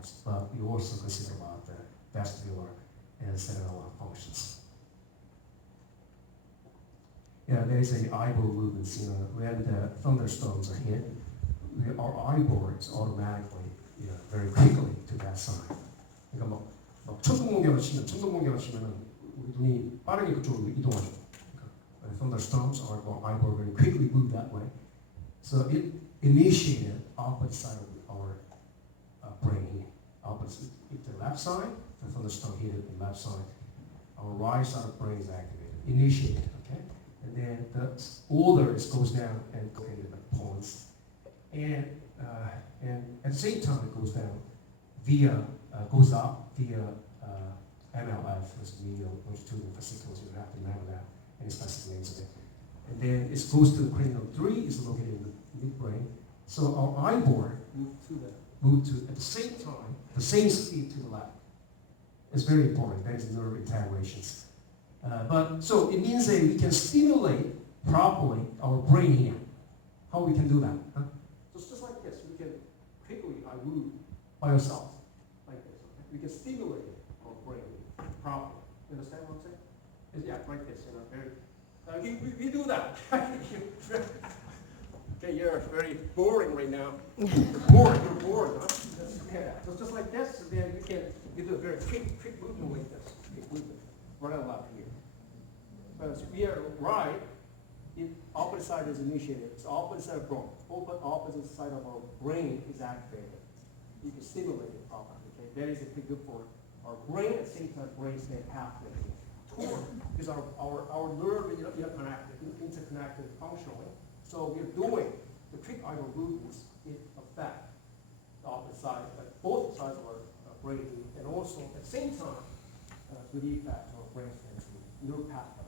parts, but you also consider about the vestibular and cerebral functions. Yeah, there is an eyeball movements. When the thunderstorms are hit, our eyeballs automatically, very quickly to that side. 그러니까 막 천둥번개가 치면은 우리 눈이 빠르게 그쪽으로 이동하죠. When thunderstorms, our eyeball very quickly move that way. So it initiated opposite side of our brain here. Opposite, if the left side, the thunderstorm hit the left side. Our right side of the brain is activated, initiated, okay? And then the order goes down and goes into the pons. And at the same time it goes down goes up via MLF, that's medial longitudinal fascicles, you have to remember that, any specific names of it. And then it goes to the cranial 3, is located in the midbrain. So our eyeball moved to, at the same time, the same speed to the left. It's very important, that is nerve integrations. So it means that we can stimulate properly our brain here. How we can do that? Huh? So it's just like this. We can quickly move by yourself, like this. Okay? We can stimulate our brain properly. You understand what I'm saying? Yeah, like this. We do that. Okay, you're very boring right now. You're bored, huh? Okay. So just like this, and then you do a very quick movement like this. Quick movement. Right and left here. Because we are right, the opposite side is initiated. It's opposite side of brain. Opposite side of our brain is activated. You can stimulate it properly. Okay, that is pretty good for our brain. At the same time, brain stay pathway toward, because our nerve is interconnected functionally. So we're doing the quick eyeball movements. It affect the opposite side, both sides of our brain, and also at the same time, with the effect of brain stem neural pathway.